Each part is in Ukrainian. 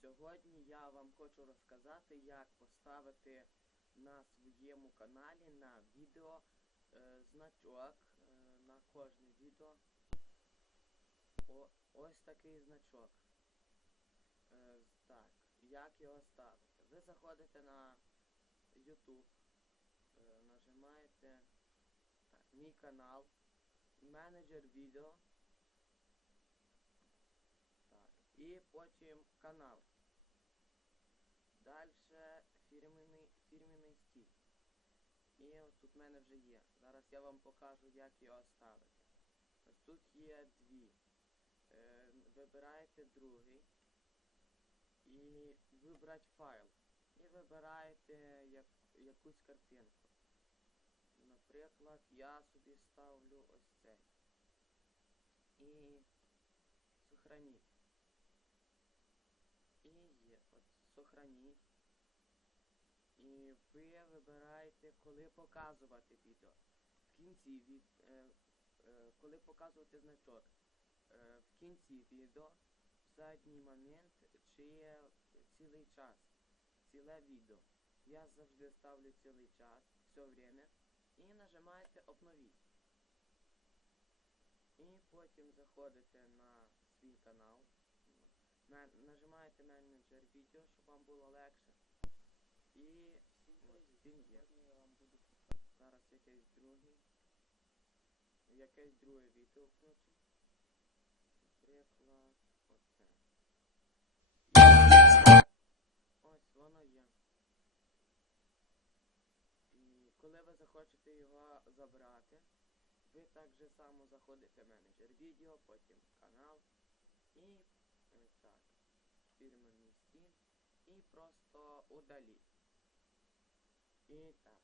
Сьогодні я вам хочу розказати, як поставити на своєму каналі на відео е, значок е, на кожне відео. О, ось такий значок. Е, так, як його ставити? Ви заходите на YouTube, е, нажимаєте так, мій канал, менеджер відео. Так, і потім канал. Далі фірменний, фірменний стиль. І от тут в мене вже є. Зараз я вам покажу, як його ставити. Ось тут є дві. Е, вибираєте другий. І вибрати файл. І вибираєте як, якусь картинку. Наприклад, я собі ставлю ось цей. І сохраніть. І є. От сохраніть. І ви вибираєте, коли показувати відео. В кінці від, е, е, коли показувати значок. Е, в кінці відео, в задній момент чи цілий час. Ціле відео. Я завжди ставлю цілий час, все время. І нажимаєте обновіть. І потім заходите на свій канал. На- Нажимаєте менеджер відео, щоб вам було легше. І ось він є. Зараз якийсь другий. Якесь друге відео включимо. Наприклад, оце. Ось воно є. І коли ви захочете його забрати, ви так же само заходите в менеджер відео, потім канал фірменний стиль і просто удаліть. І так,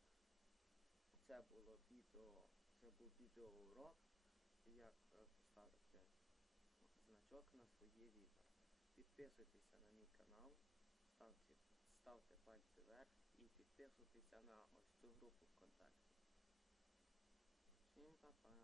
це було відео, це був відеоурок, як е, поставити значок на своє відео. Підписуйтеся на мій канал, ставте, ставте пальці вверх і підписуйтеся на ось цю групу ВКонтакті. Всім па-па!